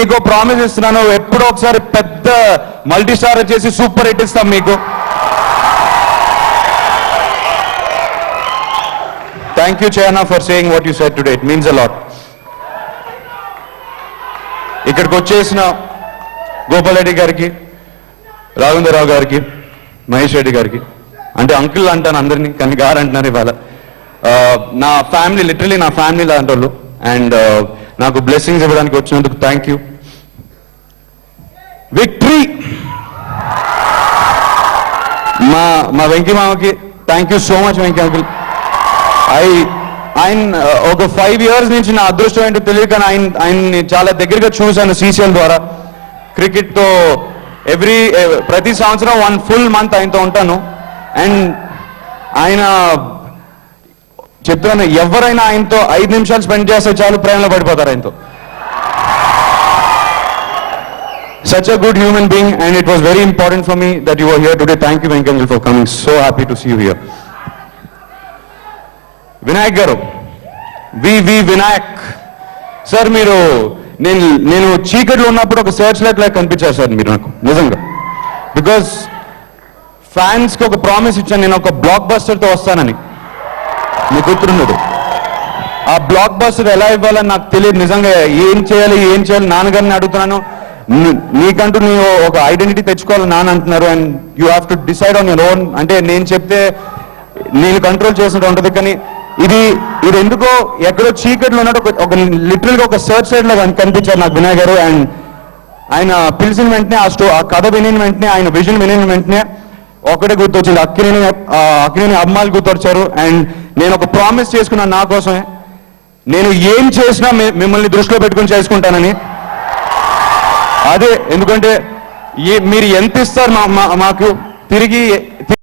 మీకు ప్రామిస్ ఇస్తున్నాను, ఎప్పుడో ఒకసారి పెద్ద మల్టీ స్టార్ చేసి సూపర్ హిట్ ఇస్తాం మీకు. Thank you China for saying what you said today, it means a lot. ఇక్కడికి వచ్చేసిన గోపాల్ రెడ్డి గారికి, రాఘవేంద్రరావు గారికి, మహేష్ రెడ్డి గారికి, అంటే అంకుల్ అంటాను అందరినీ కానీ గారు అంటున్నారు ఇవాళ. నా ఫ్యామిలీ, లిటరలీ నా ఫ్యామిలీ లాంటి వాళ్ళు. అండ్ నాకు బ్లెస్సింగ్స్ ఇవ్వడానికి వచ్చినందుకు థ్యాంక్ యూ. విక్టరీ మా వెంకీ మామకి thank you so much Venky uncle. ఆయన ఒక 5 years నుంచి నా అదృష్టం ఏంటో తెలియక ఆయన్ని చాలా దగ్గరగా చూశాను CCL ద్వారా. క్రికెట్తో ప్రతి సంవత్సరం 1 full month ఆయనతో ఉంటాను. అండ్ ఆయన చెప్తాను, ఎవరైనా ఆయనతో 5 నిమిషాలు స్పెండ్ చేస్తే చాలు ప్రేమలో పడిపోతారు ఆయనతో. Such a good human being, and it was very important for me that you were here today. Thank you Venki uncle for coming. So happy to see you here. Vinayak గారు, వినాయక్ సార్, మీరు నేను చీకట్లో ఉన్నప్పుడు ఒక సర్చ్ లైట్ లాగా కనిపించారు sir మీరు నాకు నిజంగా. బికాస్ ఫ్యాన్స్కి ఒక ప్రామిస్ ఇచ్చాను, నేను ఒక బ్లాక్ బస్టర్తో వస్తానని. మీకు గుర్తున్నది. ఆ బ్లాక్ బస్టర్ ఎలా ఇవ్వాలని నాకు తెలియదు నిజంగా. ఏం చేయాలి నాన్నగారిని అడుగుతున్నాను. నీకంటూ నీ ఒక ఐడెంటిటీ తెచ్చుకోవాలి నాన్న అంటున్నారు. And you have to decide on your own. అంటే నేను చెప్తే నేను కంట్రోల్ చేసినట్టు ఉంటుంది. కానీ ఇది ఎందుకో ఎక్కడో చీకట్లో ఉన్నట్టు ఒక లిటరల్గా ఒక సర్చ్ సైడ్ లో కనిపించారు నాకు వినాయక్ గారు. అండ్ ఆయన పిలిచిన వెంటనే ఆ కథ వినిన వెంటనే, ఆయన విజన్ వినిన వెంటనే ఒకటే గుర్తొచ్చింది, అక్కినేని అమ్మాయిలు గుర్తొచ్చారు. అండ్ నేను ఒక ప్రామిస్ చేసుకున్నాను నా కోసమే, నేను ఏం చేసినా మిమ్మల్ని దృష్టిలో పెట్టుకుని చేసుకుంటానని. అదే ఎందుకంటే మీరు ఎంత ఇస్తారు మాకు తిరిగి